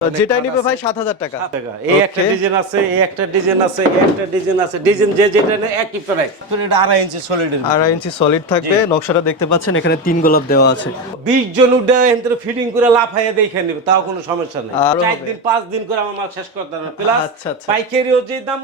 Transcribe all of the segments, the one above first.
যেটাই নিবে ভাই সাত হাজার টাকা। টাকা। এই একটা ডিজাইন আছে এই একটা ডিজাইন আছে এই একটা ডিজাইন আছে। ডিজাইন যে যেটা নেই একই প্রাইস এটা আড়াই ইঞ্চি সলিড আড়াই ইঞ্চি সলিড থাকবে। নকশাটা দেখতে পাচ্ছেন এখানে তিন গোলাপ দেওয়া আছে। বিশ জন উড্ডা এখান ফিটিং করে লাফাইয়া দেখে নেবে তাও কোনো সমস্যা নেই। আরও চার দিন পাঁচ দিন করে আমার মাল শেষ করতে হবে। প্লাস আচ্ছা, আচ্ছা। পাইকারিও যে দাম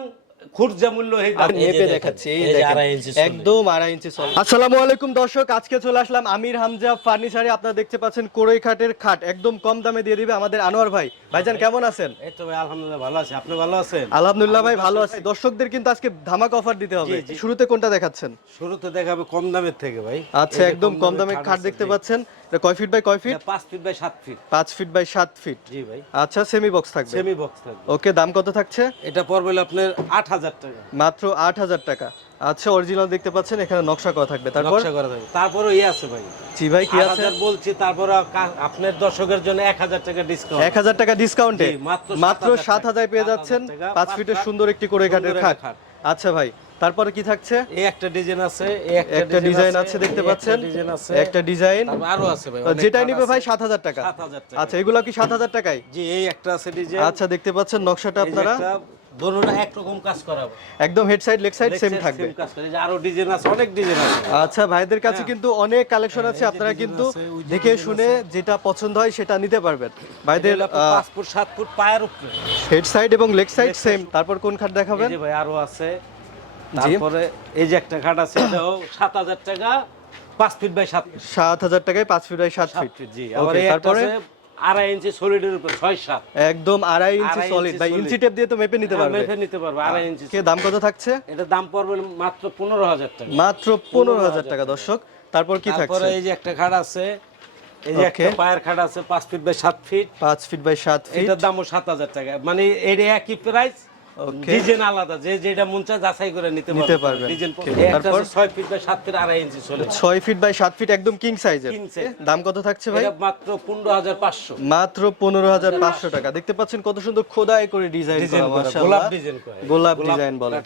খুচরা মূল্য এই দাম আমি মেপে দেখাচ্ছি এই এই যে দেখেন। আড়াই ইঞ্চি solid। একদম আড়াই ইঞ্চি আসসালামু আলাইকুম দর্শক আজকে চলে আসলাম আমির হামজা ফার্নিচারে। আপনারা দেখতে পাচ্ছেন কোরই খাটের খাট একদম কম দামে দিয়ে দিবে আমাদের আনোয়ার ভাই। ভাইজান কেমন আছেন? এই তো ভাই আলহামদুলিল্লাহ ভালো আছি। আপনি ভালো আছেন? আলহামদুলিল্লাহ ভাই ভালো আছি। দর্শকদের কিন্তু আজকে ধামাক অফার দিতে হবে। শুরুতে কোনটা দেখাচ্ছেন? শুরুতে দেখাবে কম দামের থেকে ভাই। আচ্ছা একদম কম দামে খাট দেখতে পাচ্ছেন। এটা কয় ফিট বাই কয় ফিট এটা পাঁচ ফিট বাই সাত ফিট পাঁচ ফিট বাই সাত ফিট জি ভাই। আচ্ছা সেমি বক্স থাকবে। সেমি বক্স থাকবে। ওকে দাম কত থাকছে? এটা পড়বে আপনার আট হাজার টাকা। মাত্র আট হাজার টাকা। আচ্ছা অরিজিনাল দেখতে পাচ্ছেন এখানে নকশা করা থাকবে। তারপর? নকশা করা থাকবে। তারপরে ইয়ে আছে ভাই। জি ভাই কি আছে? বলছি তারপরে আপনার দর্শকের জন্য এক হাজার টাকা ডিসকাউন্ট এক হাজার টাকা ডিসকাউন্টে মাত্র মাত্র 7,000 পেয়ে যাচ্ছেন। 7,000 টাকা, পাঁচ পাঁচ ফিটের সুন্দর একটি করে সুন্দর খাট। আচ্ছা ভাই তারপরে কি থাকছে? এই একটা ডিজাইন আছে এই একটা ডিজাইন আছে দেখতে পাচ্ছেন? ডিজাইন আছে। একটা ডিজাইন আরও আছে ভাই যেটাই নিবে ভাই সাত হাজার টাকা। 7,000 টাকা। আচ্ছা এগুলো কি সাত হাজার টাকায়? জি এই একটা আছে ডিজাইন আচ্ছা দেখতে পাচ্ছেন নকশাটা আপনারা? দোনোটা একরকম কাজ করাবো। একদম head side leg side same থাকবে। কাজ করে। যে আরও ডিজাইন আছে অনেক ডিজাইন আছে। আচ্ছা ভাইদের কাছে কিন্তু অনেক কালেকশন আছে। আপনারা কিন্তু দেখে শুনে যেটা পছন্দ হয় সেটা নিতে পারবেন। ভাইদের এগুলো পাঁচ ফুট সাত ফুট পায়ের উপরে। হেড সাইড এবং লেগ সাইড সেম তারপর কোন খাট দেখাবেন? ভাই আরও আছে। তারপরে এই যে একটা খাট আছে এটাও সাত হাজার টাকা পাঁচ ফিট বাই সাত ফিট সাত হাজার টাকায় পাঁচ ফিট বাই সাত ফিট জি। আবার তারপরে? আড়াই ইঞ্চি সলিডের উপর ছয় সাত। একদম আড়াই ইঞ্চি সলিড ইঞ্চি ভাই ইঞ্চি টেপ দিয়ে তো মেপে নিতে হ্যাঁ, পারবে। মেপে নিতে পারবে আড়াই ইঞ্চি কে দাম কত থাকছে? এটার দাম পড়বে মাত্র পনেরো হাজার টাকা। মাত্র পনেরো হাজার টাকা দর্শক। তারপর কি তারপরে থাকছে? এই যে একটা খাট আছে এই যে একটা পায়ের খাট আছে পাঁচ ফিট বাই সাত ফিট পাঁচ ফিট বাই সাত ফিট এটার দামও সাত হাজার টাকা। মানে এটা একই প্রাইস. ডিজাইন আলাদা যে যেটা মন চায় যাচাই করে নিতে নিতে পারবেন। ডিজাইন তারপর? আছে ছয় ফিট বাই সাত ফিট আড়াই ইঞ্চি চলে 6 ফিট বাই 7 ফিট একদম কিং সাইজের দাম কত থাকছে ভাই? মাত্র পনেরো হাজার পাঁচশো। মাত্র পনেরো হাজার পাঁচশো টাকা। দেখতে পাচ্ছেন কত সুন্দর খোদাই করে ডিজাইন করা মাশাআল্লাহ। গোলাপ ডিজাইন। গোলাপ ডিজাইন বলে।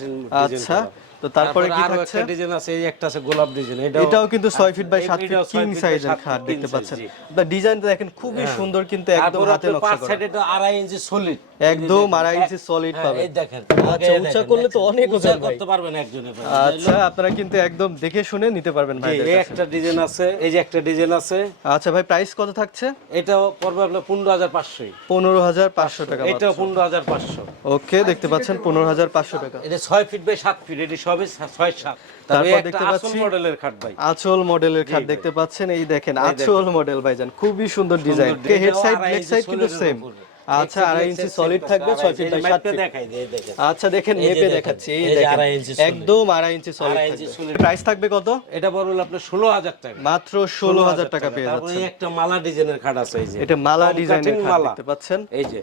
আচ্ছা। তো তারপরে কি থাকছে? ডিজাইন আছে এই একটা আছে গোলাপ ডিজাইন এটাও কিন্তু ছয় ফিট বাই সাত ফিট কিং সাইজের খাট দেখতে পাচ্ছেন। জি। ডিজাইনটা দেখেন খুবই সুন্দর কিন্তু একদম হাতে আপনার নকশা করা। সাইডে তো আড়াই ইঞ্চি সলিড একদম আড়াই ইঞ্চি solid পাবেন। এই দেখেন আচ্ছা, উঁচা করলে তো অনেক উঁচা করতে পারবেন একজনে আচ্ছা আপনারা কিন্তু একদম দেখে শুনে নিতে পারবেন ভাই এই একটা ডিজাইন আছে এই যে একটা ডিজাইন আছে। আচ্ছা ভাই প্রাইস কত থাকছে? এটাও পড়বে আপনার পনেরো হাজার পাঁচশোই পনেরো হাজার পাঁচশো টাকা এটাও পনেরো হাজার পাঁচশো। ওকে দেখতে পাচ্ছেন পনেরো হাজার পাঁচশো টাকা। এটা ছয় ফিট বাই সাত ফিট এটি সবই ছয় সাত। তারপর তারপর দেখতে দেখতে পাচ্ছি- পাচ্ছি মডেলের খাট ভাই। আঁচল মডেলের খাট দেখতে পাচ্ছেন এই দেখেন আঁচল মডেল ভাইজান খুবই সুন্দর design. Design. Head side leg side কিন্তু সেম আচ্ছা আড়াই ইঞ্চি সলিড থাকবে ছয় ফিট বাই সাত ফিট দেখাই দিয়ে দেখেন। আচ্ছা মেপে দেখাচ্ছি এই দেখেন। একদম আড়াই ইঞ্চি সলিড প্রাইস থাকবে। কত? এটা বড় হলো আপনার ষোলো হাজার টাকা। মাত্র ষোলো হাজার টাকা পেয়ে এই একটা মালা ডিজাইনের খাট আছে এই যে। এটা মালা ডিজাইনের খাট দেখতে পাচ্ছেন। এই যে।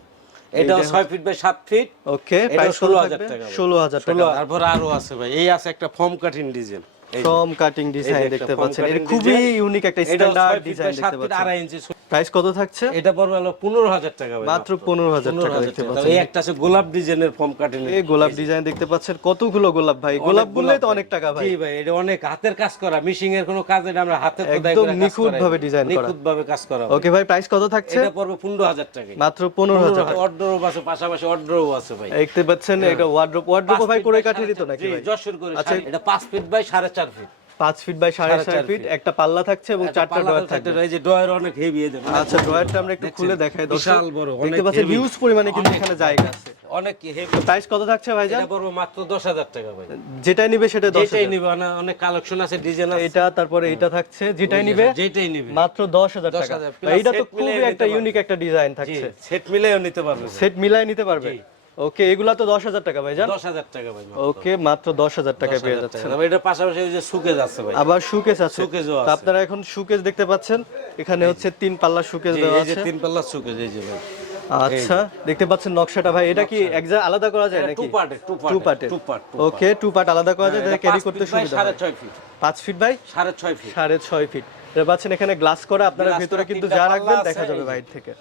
এটাও ছয় ফিট বাই সাত ফিট ওকে এটা প্রাইস ষোলো ষোলো হাজার হাজার টাকা ভাই। ষোলো হাজার টাকা। তারপর আরও আছে ভাই। এই আছে একটা form cutting design form cutting design দেখতে পাচ্ছেন। এটা খুবই ইউনিক একটা স্ট্যান্ডার্ড ডিজাইন দেখতে ফিট পাচ্ছেন। ইঞ্চি প্রাইস কত থাকছে? এটা পড়বে হলো পনেরো হাজার টাকা মাত্র পনেরো হাজার টাকা দেখতে পাচ্ছেন। এই একটা আছে গোলাপ ডিজাইনের ফর্ম কাটিং এই গোলাপ ডিজাইন দেখতে পাচ্ছেন। কতগুলো গোলাপ ভাই? গোলাপ বললেই তো অনেক টাকা ভাই। জি ভাই এটা অনেক হাতের কাজ করা। মিশিং এর কোনো কাজ এটা আমরা হাতে খোদাই একদম করে কাজ নিখুঁতভাবে করাই। design করা। নিখুঁতভাবে কাজ করা ওকে ভাই প্রাইস কত থাকছে? এটা পড়বে পনেরো হাজার টাকা। মাত্র পনেরো হাজার অর্ডারও আছে পাশাপাশি অর্ডারও আছে ভাই। দেখতে পাচ্ছেন এটা ওয়ার্ড্রোপ ওয়ার্ড্রোপ ভাই করে কাটিয়ে দিত নাকি জি, ভাই? যশোর করে আচ্ছা। এটা পাঁচ ফিট বাই সাড়ে চার ফিট পাঁচ ফিট বাই সাড়ে চার ফিট একটা পাল্লা থাকছে এবং চারটা ড্রয়ার এই যে ড্রয়ার অনেক হেভি এই দেখুন আচ্ছা ড্রয়ারটা আমরা একটু খুলে দেখাই বিশাল বড়, দেখতে অনেক পাচ্ছেন হিউজ পরিমাণে কিন্তু এখানে জায়গা আছে। অনেক হেভি প্রাইস কত থাকছে ভাইজান? এটা পড়বে মাত্র দশ হাজার টাকা ভাই। যেটাই নিবে সেটা দশ যেটাই নিবে অনেক- অনেক কালেকশন আছে ডিজাইন আছে। এটা তারপরে এটা থাকছে যেটাই নিবে যেটাই নিবে। মাত্র দশ হাজার টাকা। 10,000 এটা তো খুবই একটা ইউনিক একটা ডিজাইন থাকছে। সেট মিলেও নিতে পারবে। সেট মিলাই নিতে পারবে। ওকে এগুলা তো দশ হাজার টাকা ভাইজান? দশ হাজার টাকা ভাই। ওকে মাত্র দশ হাজার টাকায় পেয়ে 10,000 যাচ্ছে টাকা। পাশাপাশি ওই যে সুকেজ আছে ভাই। আবার সুকেস আছে। আছে। আপনারা এখন সুকেজ দেখতে পাচ্ছেন। এখানে হচ্ছে তিন পাল্লা সুকেজ দেওয়া এই যে আছে। তিন পাল্লা সুকেজ এই যে ভাই। আচ্ছা দেখতে পাচ্ছেন নকশাটা ভাই। এটা কি একজা আলাদা করা যায় এটা নাকি? two part টু পার্টে part, two okay two part আলাদা করা যায় এটা ক্যারি করতে সুবিধা হয়। ছয় ফিট পাঁচ ফিট বাই? সাড়ে ছয় ফিট সাড়ে ছয় ফিট পাচ্ছেন এখানে গ্লাস করা আপনারা ভেতরে কিন্তু যা রাখবেন দেখা যাবে বাইরে থেকে।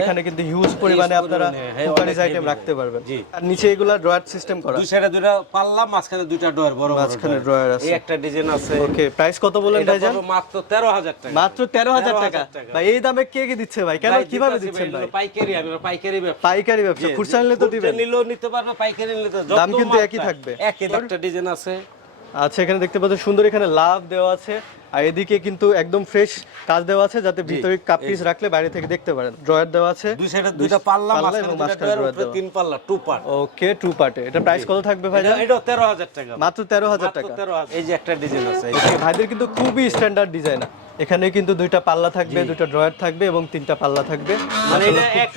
এখানে কিন্তু হিউজ পরিমাণে আপনারা হ্যাঁ, কুকারিজ আইটেম রাখতে পারবেন। আর নিচে এগুলা ড্রয়ার সিস্টেম করা। দুই সাইডে দুইটা পাল্লা মাঝখানে দুইটা ডোর বড় মাঝখানে drawer আছে। এই একটা ডিজাইন আছে। ওকে প্রাইস কত বলেন ভাইজান? মাত্র তেরো হাজার টাকা। মাত্র তেরো হাজার টাকা। 13,000 টাকা। ভাই এই দামে কে কি দিচ্ছে ভাই? কেন কীভাবে দিচ্ছেন ভাই, ভাই? পাইকারি আমি পাইকারি ব্যবসা। পাইকারি ব্যবসা খুচরা নিলে তো দিবেন। নিলেও নিতে পারবে পাইকারি নিলে তো দাম কিন্তু একই থাকবে। একই একটা ডিজাইন আছে। আচ্ছা এখানে দেখতে পাচ্ছেন সুন্দর এখানে লাভ দেওয়া আছে। আর এদিকে কিন্তু একদম ফ্রেশ কাজ দেওয়া আছে যাতে ভিতরে কাপ পিস রাখলে বাইরে থেকে দেখতে পারেন। ড্রয়ার দেওয়া আছে। দুই সাইডে দুইটা পাল্লা পাল্লা মাঝখানে এবং দুইটা মাঝখানে ডোর দেওয়া। তিন পাল্লা টু পার্ট ওকে টু পার্টে এটা প্রাইস কত থাকবে ভাই? এটা তেরো হাজার টাকা। মাত্র তেরো হাজার মাত্র টাকা। 13,000 এই যে একটা ডিজাইন আছে এই যে। ভাইদের কিন্তু খুবই স্ট্যান্ডার্ড ডিজাইন এখানে কিন্তু দুইটা পাল্লা থাকবে দুইটা ড্রয়ার থাকবে এবং তিনটা পাল্লা থাকবে। মানে এটা এক।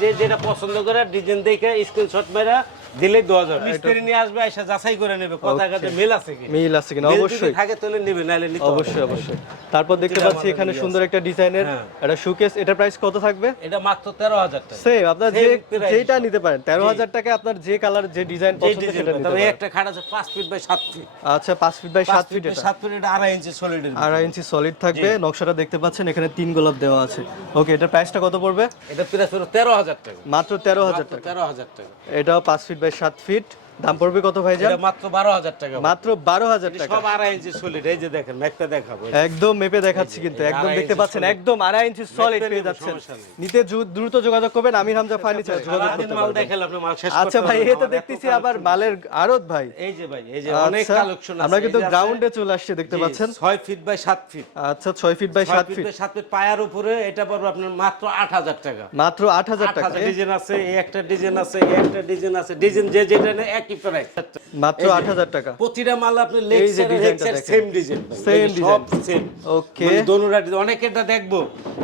যে যেটা পছন্দ করে ডিজাইন দেখে স্ক্রিনশট মেরা দিলে দেওয়া যাবে। মিস্ত্রি নিয়ে আসবে এসে যাচাই করে নেবে কথা মিল আছে কি? মিল আছে কিনা? অবশ্যই। থাকে তাহলে নেবে নাহলে নিতে অবশ্যই অবশ্যই। তারপর দেখতে পাচ্ছি এখানে সুন্দর একটা ডিজাইনের হ্যাঁ। একটা সুকেস এটা প্রাইস কত থাকবে? এটা মাত্র তেরো হাজার টাকা। সেম আপনার যে যেটা নিতে পারেন তেরো হাজার টাকা আপনার যে কালার যে ডিজাইন পছন্দ সেটা নিতে তবে পারেন। একটা খাট আছে পাঁচ ফিট বাই সাত ফিট আচ্ছা পাঁচ ফিট বাই সাত ফিট এটা। সাত ফিট এটা আড়াই ইঞ্চি সলিড আড়াই ইঞ্চি সলিড থাকবে। নকশাটা দেখতে পাচ্ছেন এখানে তিন গোলাপ দেওয়া আছে। ওকে এটার প্রাইসটা কত পড়বে? এটা প্রাইস হলো তেরো হাজার টাকা। মাত্র তেরো হাজার টাকা। তেরো হাজার টাকা। এটাও পাঁচ ফিট বাই সাত ফিট দাম পড়বে কত ভাইজান এটা মাত্র বারো হাজার টাকা মাত্র বারো হাজার এটা টাকা। সব আড়াই ইঞ্চি সলিড এই যে দেখেন ম্যাপটা দেখাবো একদম মেপে দেখাচ্ছি কিন্তু একদম দেখতে পাচ্ছেন একদম আড়াই ইঞ্চি সলিড পেয়ে যাচ্ছেন। নিতে দ্রুত যোগাযোগ করবেন আমির হামজা ফার্নিচার যোগাযোগ করতে মাল পারবেন। আপনি মাল শেষ আচ্ছা ভাই পারবেন এ তো দেখতেছি আবার মালের আড়ত ভাই। এই যে ভাই এই যে অনেক আচ্ছা কালেকশন আছে আমরা কিন্তু যে গ্রাউন্ডে চলে আসছে দেখতে পাচ্ছেন? ছয় ফিট বাই সাত ফিট আচ্ছা ছয় ফিট বাই ছয় সাত ফিট ফিট বাই সাত ফিট পায়ার উপরে এটা পড়বে আপনার মাত্র আট হাজার টাকা। মাত্র আট হাজার টাকা হাজার ডিজাইন আছে এই একটা ডিজাইন আছে এই একটা ডিজাইন আছে ডিজাইন যে যেটা নেয় একই প্রাইস মাত্র আট হাজার টাকা। প্রতিটা মাল আপনি এই লেগ যে সাইড ডিজাইনটা লেগ সাইড দেখেন। সেম ডিজাইন Same সব সেম ওকে মানে দোনোটা অনেকেরটা দেখব।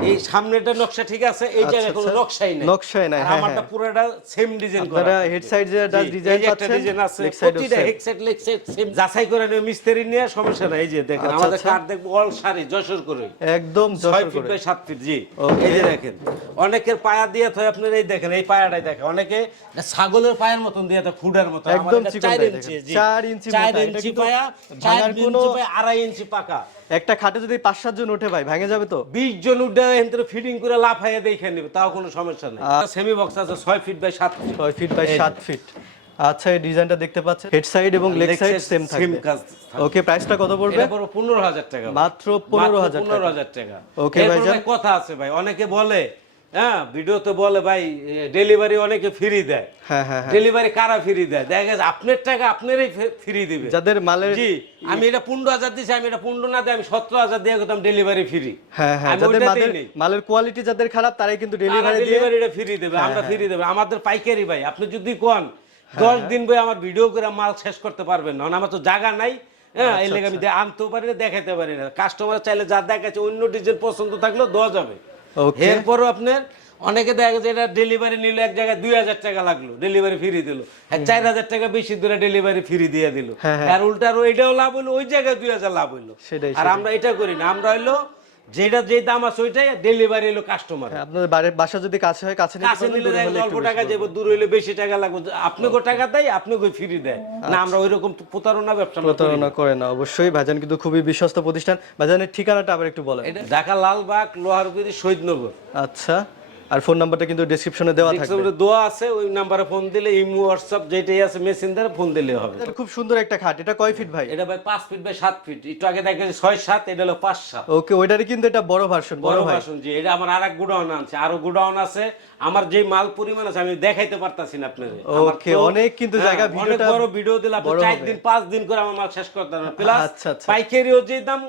এই সামনেটা নকশা ঠিক আছে এই জায়গায় কোনো। নকশাই নাই। নকশাই নাই, হ্যাঁ, আমারটা। পুরোটা সেম ডিজাইন করা। আপনারা হেড সাইড যে জি, ডিজাইন এই যে একটা পাচ্ছেন ডিজাইন আছে প্রতিটা head side leg side same যাচাই করে মিস্ত্রি নিয়ে সমস্যা নাই। এই যে দেখেন আচ্ছা, আমাদের আচ্ছা। কাঠ দেখব অল শাড়ি যশোর করে। একদম ফিট বাই সাত ফিট জি। এই যে দেখেন অনেকের পায়া দিয়ে আপনার এই দেখেন এই পায়াটাই দেখেন। অনেকে ছাগলের পায়ের মতন দিয়ে থাকে ফুডার মতো। একদম চিকন চার ইঞ্চি ইঞ্চি পায়া ইঞ্চি আড়াই ইঞ্চি পাকা। একটা খাটে যদি পাঁচ সাত জন উঠে ভাই ভেঙে যাবে তো? বিশ জন উঠে ফিটিং করে লাফাইয়া দেখে নেবে তাও কোনো সমস্যা নেই। সেমি বক্স আছে ছয় ফিট বাই সাত ফিট ছয় ফিট বাই সাত ফিট আচ্ছা এই ডিজাইনটা দেখতে পাচ্ছেন? হেড সাইড এবং লেগ সাইড সেম থাকবে। ওকে প্রাইসটা কত পড়বে? এটা পড়বে পনেরো হাজার টাকা মাত্র পনেরো হাজার পনেরো টাকা। হাজার টাকা। Okay, এরপর ভাইজান। ভাই কথা আছে ভাই অনেকে বলে হ্যাঁ ভিডিওতে বলে ভাই ডেলিভারি অনেকে ফ্রি দেয়। হ্যাঁ হ্যাঁ হ্যাঁ। ডেলিভারি কারা ফ্রি দেয়? দেখা গেছে আপনার টাকা আপনারই ফ্রি দিবে। যাদের মালের জি আমি এটা পনেরো হাজার দিছি আমি এটা পনেরো না দিয়ে আমি সতেরো হাজার দিয়ে করতাম ডেলিভারি ফ্রি হ্যাঁ হ্যাঁ যাদের মালের কোয়ালিটি যাদের খারাপ তারাই কিন্তু ডেলিভারি ডেলিভারিটা ফ্রি দেবে আমরা ফ্রি দেবে। আমাদের পাইকারি ভাই আপনি যদি কোন দশ দিন ভাই আমার ভিডিও করে মাল শেষ করতে পারবেন না আমার তো জায়গা নাই। হ্যাঁ এই লেগে আমি আনতেও পারি না দেখাতে পারি না। কাস্টমার চাইলে যা দেখাচ্ছে অন্য ডিজাইন পছন্দ থাকলেও দেওয়া যাবে। এরপরও আপনার অনেকে দেখা গেছে এটা ডেলিভারি নিল এক জায়গায় দুই হাজার টাকা লাগল ডেলিভারি ফ্রি দিল। চার হাজার টাকা বেশি দূরে ডেলিভারি ফ্রি দিয়ে দিল। হ্যাঁ, হ্যাঁ। আর উল্টার ওইটাও লাভ হইল ওই জায়গায় দুই হাজার লাভ হইল। সেটাই, আর আমরা এটা করি না আমরা হইল যেটা যে দাম আছে ওইটাই ডেলিভারি হলো কাস্টমার হ্যাঁ, আপনাদের বাসা যদি কাছে হয় কাছে কাছে নিলে অল্প টাকা যাব দূর হইলে বেশি টাকা লাগবে। আপনাকে টাকা দেয় আপনাকে ফ্রি দেয়। না আমরা ওই রকম প্রতারণা ব্যবসা না। প্রতারণা করে না অবশ্যই। ভাইজান কিন্তু খুবই বিশ্বস্ত প্রতিষ্ঠান। ভাইজানের ঠিকানাটা আবার একটু বলেন। এটা ঢাকা লালবাগ লোহারপুরি শহীদনগর। আচ্ছা। আর ফোন নাম্বারটা কিন্তু ডেসক্রিপশনে দেওয়া থাকবে। ডিসক্রিপশনে দোয়া আছে ওই নাম্বারে ফোন দিলে ইমো হোয়াটসঅ্যাপ যেটাই আছে দ্বারা ফোন দিলে হবে। খুব সুন্দর একটা খাট। এটা কয় ফিট ভাই? এটা ভাই পাঁচ ফিট বাই সাত ফিট একটু আগে দেখে ছয় সাত এটা হলো পাঁচ সাত। ওকে ওইটারই কিন্তু এটা বড় ভার্সন বড় বাসন জি এটা আমার আরেক গুডাউন আছে আরও গুডাউন আছে। আমার যে মাল পরিমাণ আছে আমি দেখাইতে পারতাছি না আপনাদের। তো- অনেক কিন্তু হ্যাঁ, জায়গা অনেক বড় ভিডিও দিলে আপনি বড় দিন পাঁচ দিন করে আমার মাল শেষ করতে পারবেন প্লাস। পাইকারিও যে দাম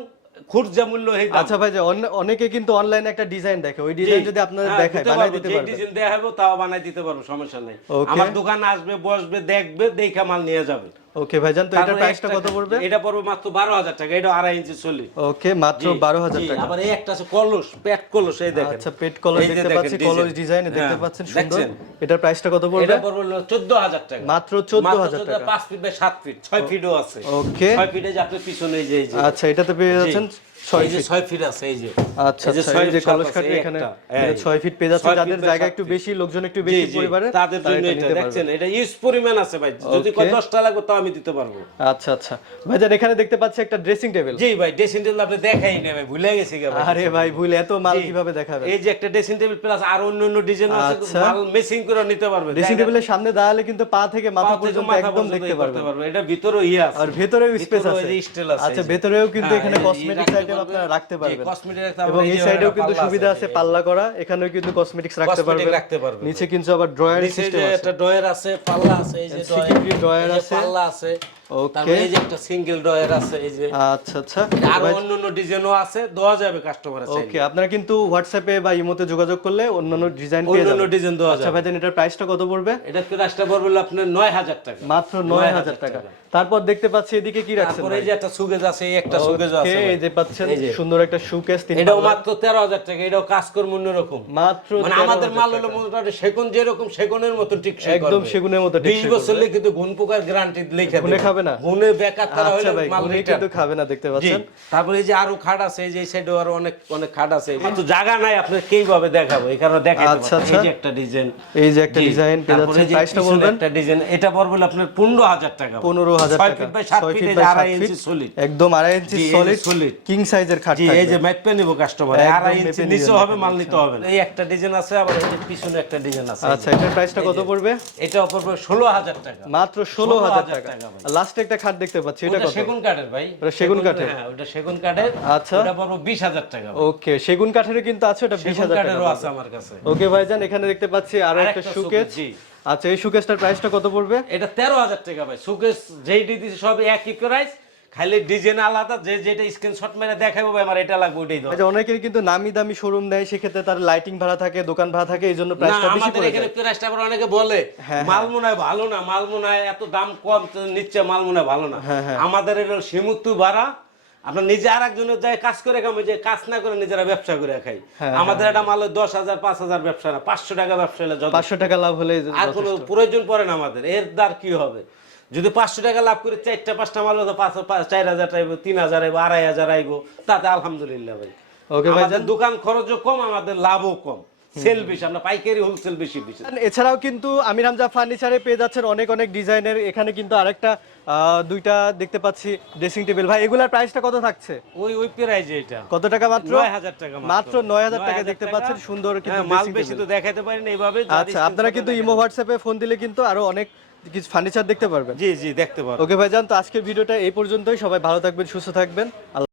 খুচরা মূল্য আচ্ছা ভাই যে অনেকে কিন্তু অনলাইনে একটা ডিজাইন দেখে। ওই ডিজাইন যদি আপনাদের হ্যাঁ, দেখায় বানাই দিতে যে পারবে। ডিজাইন দেয়া হবে তাও বানাই দিতে পারব সমস্যা নাই। আমার দোকানে আসবে বসবে দেখবে দেখা মাল নিয়ে যাবে। ওকে ভাইজান তো এটার প্রাইসটা কত পড়বে? এটা পড়বে মাত্র বারো হাজার টাকা এটা আড়াই ইঞ্চি চলি। ওকে মাত্র জি, বারো হাজার জি, টাকা। আবার এই একটা আছে কলস পেট কলস এই দেখেন। আচ্ছা পেট কলস দেখতে পাচ্ছি কলস ডিজাইনে। দেখতে হ্যাঁ, পাচ্ছেন সুন্দর? এটার প্রাইসটা কত পড়বে? এটা পড়বে চোদ্দ হাজার টাকা। মাত্র 14,000 মাত্র টাকা। পাঁচ ফিট বাই সাত ফিট ছয় ফিটও আছে। ওকে ছয় ফিটে যে আপনার পিছনে যে আচ্ছা এটাতে পেয়ে যাচ্ছেন এই যে ফিট আছে এই যে। আচ্ছা এই যে যে কলস আছে, এখানে একটা, এটা এই। ছয় ফিট পেয়ে যাচ্ছে যাদের জায়গা একটু বেশি লোকজন একটু বেশি পরিবারে তাদের জন্য এটা এটা নিতে পারবে। দেখছেন এটা ইউজ পরিমাণ আছে ভাই যদি কয় Okay. দশটা লাগবে তো আমি দিতে পারব। আচ্ছা আচ্ছা। ভাইজান এখানে দেখতে পাচ্ছি একটা ড্রেসিং টেবিল জি ভাই ড্রেসিং টেবিল আপনি দেখাই না ভাই ভুলে গেছি ভাই। আরে ভাই ভুল এত মাল কীভাবে দেখাবেন? এই যে একটা ড্রেসিং টেবিল প্লাস আর অন্য অন্য ডিজাইন আছে আচ্ছা। মাল মেসিং করে নিতে পারবে। ড্রেসিং টেবিলের সামনে দাঁড়ালে কিন্তু পা থেকে মাথা পর্যন্ত একদম দেখতে পারবে। এটা ভিতরেও ইয়ে আছে। আর ভেতরেও স্পেস আছে। আচ্ছা ভেতরেও কিন্তু হ্যাঁ, এখানে কসমেটিক্স আইটেম আপনারা রাখতে পারবেন রাখতে এবং এই সাইডেও কিন্তু সুবিধা আছে, পাল্লা করা এখানেও কিন্তু কসমেটিক্স রাখতে পারবেন রাখতে পারবে। নিচে কিন্তু আবার ড্রয়ার সিস্টেম আছে একটা ড্রয়ার আছে পাল্লা আছে এই যে যে আছে। পাল্লা আছে Okay. তারপরে এই যে একটা সিঙ্গেল ড্রয়ার আছে এই যে আচ্ছা আচ্ছা। আর ডিজাইনও আছে দেওয়া যাবে কাস্টমার আছে ওকে আপনারা কিন্তু হোয়াটসঅ্যাপে বা ইমোতে যোগাযোগ করলে অন্যান্য ডিজাইন পেয়ে অন্য ডিজাইন দেওয়া আচ্ছা ভাইজান এটার প্রাইসটা কত পড়বে? প্রাইসটা পড়বে হলো আপনার নয় হাজার টাকা। মাত্র নয় হাজার টাকা। তারপর দেখতে পাচ্ছি এদিকে কি রাখছেন তারপরে এই যে একটা সুগেজ আছে এই একটা সুগেজ আছে এই যে পাচ্ছেন সুন্দর একটা শুকেস তিন এটাও মাত্র তেরো হাজার টাকা এটাও কাজ করব অন্যরকম। মাত্র মানে আমাদের মাল হলো মোটামুটি সেগুন যেরকম সেগুনের মতো ঠিক একদম সেগুনের মতো বিশ টেকসই বছর করবে। কিন্তু ঘুন পোকার গ্যারান্টি লিখে দেবে। খাবে না? ঘুনে বেকার তারা আচ্ছা হলে মাল কিন্তু খাবে না দেখতে পাচ্ছেন? তারপরে এই যে আরও খাট আছে এই যে সাইডে আরও অনেক অনেক খাট আছে। তো জায়গা নাই আপনি কীভাবে দেখাবো? এই কারণে দেখাইতে আচ্ছা, এই আচ্ছা। যে একটা ডিজাইন এই যে একটা ডিজাইন পেয়ে যাচ্ছেন প্রাইসটা বলবেন? একটা ডিজাইন এটা পড়বে আপনার পনেরো হাজার টাকা পনেরো হাজার ছয় টাকা। ফিট বাই সাত ছয় ফিট ফিট এই বাই যে সাত আড়াই ইঞ্চি সলিড একদম আড়াই ইঞ্চি যে সলিড কিং সাইজের খাট এই যে। ম্যাপে নিব কাস্টমার আড়াই ইঞ্চি নিচে হবে মাল নিতে হবে না। এই একটা ডিজাইন আছে আবার এই যে পিছনে একটা ডিজাইন আছে। আচ্ছা এটার প্রাইসটা কত পড়বে? এটা পড়বে ষোলো হাজার টাকা। মাত্র হাজার 16,000 টাকা। ভাই। লাস্টে একটা খাট দেখতে পাচ্ছি এটা কত? সেগুন কাঠের ভাই। ওটা সেগুন কাঠের? হ্যাঁ ওটা সেগুন কাঠের। আচ্ছা। ওটা পড়বে বিশ হাজার টাকা ওকে সেগুন কাঠেরও কিন্তু আছে ওটা বিশ সেগুন হাজার টাকা কাঠেরও আছে আমার কাছে। ওকে ভাইজান এখানে দেখতে পাচ্ছি আরও একটা শোকেস। আচ্ছা এই শোকেসটার প্রাইসটা কত পড়বে? এটা তেরো হাজার টাকা ভাই শোকেস যেই দিতেছি সব একই প্রাইস খালি ডিজাইন আলাদা যে যেটা স্ক্রিনশট মেরে দেখাবো ভাই আমার এটা লাগবে ওইটাই দাও আচ্ছা অনেকের কিন্তু নামি দামি শোরুম দেয় সেক্ষেত্রে তার লাইটিং ভাড়া থাকে দোকান ভাড়া থাকে এই জন্য না প্রাইসটা বেশি আমাদের এখানে প্রাইসটা আবার অনেকে বলে হ্যাঁ, মাল মনে হয় ভালো না মাল মনে হয় এত দাম কম নিচ্ছে মাল মনে হয় ভালো না। হ্যাঁ। আমাদের এলো সীমুত্তু ভাড়া আপনার নিজে আর একজনের যায় কাজ করে খাব যে কাজ না করে নিজেরা ব্যবসা করে খাই। আমাদের একটা মাল দশ হাজার পাঁচ হাজার ব্যবসা না পাঁচশো টাকা ব্যবসা হলে পাঁচশো টাকা লাভ হলে আর কোনো প্রয়োজন পড়ে না আমাদের এর দ্বার কি হবে? যদি পাঁচশো টাকা লাভ করে চারটা পাঁচটা মাল হতো পাঁচ চার হাজার আইবো তিন হাজার আইবো আড়াই হাজার আইবো তাতে আলহামদুলিল্লাহ ভাই। ওকে ভাই দোকান খরচও কম আমাদের লাভও কম। সেল বেশি আমরা পাইকারি হোলসেল বেশি বেশি। এছাড়াও কিন্তু আমির হামজা ফার্নিচারে পেয়ে যাচ্ছেন অনেক অনেক ডিজাইনের। এখানে কিন্তু আরেকটা দুইটা দেখতে পাচ্ছি ড্রেসিং টেবিল ভাই এগুলার প্রাইসটা কত থাকছে? ওই ওই প্রাইজে এটা। কত টাকা মাত্র? নয় হাজার টাকা মাত্র। নয় হাজার টাকা দেখতে পাচ্ছেন সুন্দর কিন্তু হ্যাঁ, মাল বেশি তো দেখাতে পারি না এইভাবে আচ্ছা আপনারা কিন্তু ইমো হোয়াটসঅ্যাপে ফোন দিলে কিন্তু আরও অনেক কিছু ফার্নিচার দেখতে পারবেন? জি জি দেখতে পারবেন ওকে ভাইজান তো আজকের ভিডিওটা এই পর্যন্তই। সবাই ভালো থাকবেন সুস্থ থাকবেন। আল্লাহ